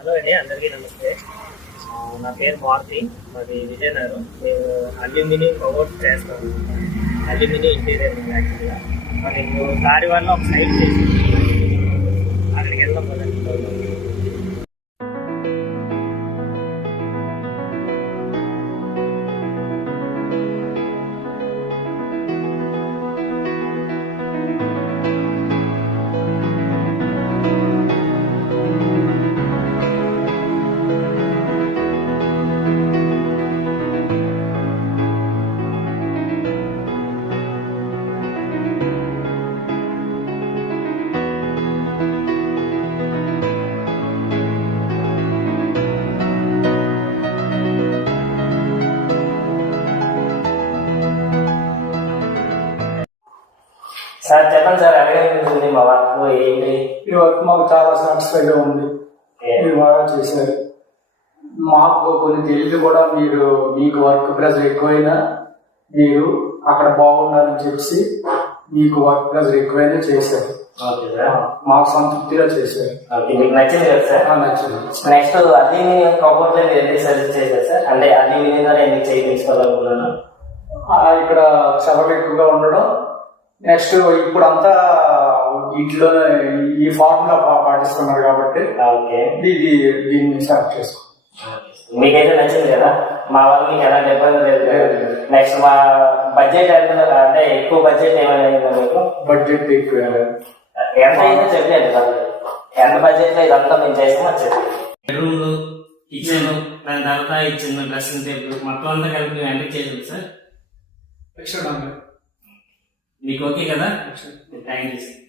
Hello అండి, అందరికీ నమస్తే. నా పేరు మారుతి, మాది విజయనగరం. నేను అల్యూమినియం కవర్స్ చేస్తాను, అల్యూమినియం ఇంటీరియర్. యాక్చువల్గా మరి దారి వల్ల ఒక సైట్ చేసి అక్కడికి వెళ్దాం కదండి. సార్ చెప్పండి సార్, ఎలాగే ఉంటుంది మా వర్క్ ఏంటి? ఈ వర్క్ మాకు చాలా సాటిస్ఫైడ్గా ఉంది. మీరు బాగా చేశారు. మాకు కొన్ని తెలియదు కూడా, మీకు వర్క్ ప్రెజర్ ఎక్కువైనా మీరు అక్కడ బాగుండాలని చెప్పి మీకు వర్క్ ప్రెజర్ ఎక్కువైనా చేశారు. మాకు సంతృప్తిగా చేశారు. మీకు నచ్చింది కదా సార్? నచ్చింది. నెక్స్ట్ అల్యూమినియం కబోర్డ్ ఎందుకు సజెస్ట్ చేశారు సార్? అంటే అల్యూమినియం ఎందుకు చేయించుకోవాలనుకున్నాను? ఇక్కడ చవక ఎక్కువగా ఉండడం, నెక్స్ట్ ఇప్పుడంతా వీటిలో ఈ ఫార్ములా పాటిస్తున్నారు కాబట్టి దీన్ని సెలెక్ట్ చేసుకో. మీకైతే నచ్చింది కదా? మా వాళ్ళు మీకు ఎలాంటి ఇబ్బంది లేదు. నెక్స్ట్ మా బడ్జెట్ ఎంత, అంటే ఎక్కువ బడ్జెట్ ఏమైనా మీకు? బడ్జెట్ ఎక్కువ ఎంత అయితే చెప్పలేదు, ఎంత బడ్జెట్ లో ఇదంతా మేము చేసామో చెప్పి. రూమ్లు ఇచ్చాను, దాని తర్వాత ఇచ్చిన డ్రెస్సింగ్ టేబుల్ మొత్తం అంతా కలిపి ఎంత చేసాను సార్? ఎక్స్ట్రా మీకు ఓకే కదా? Thank you sir.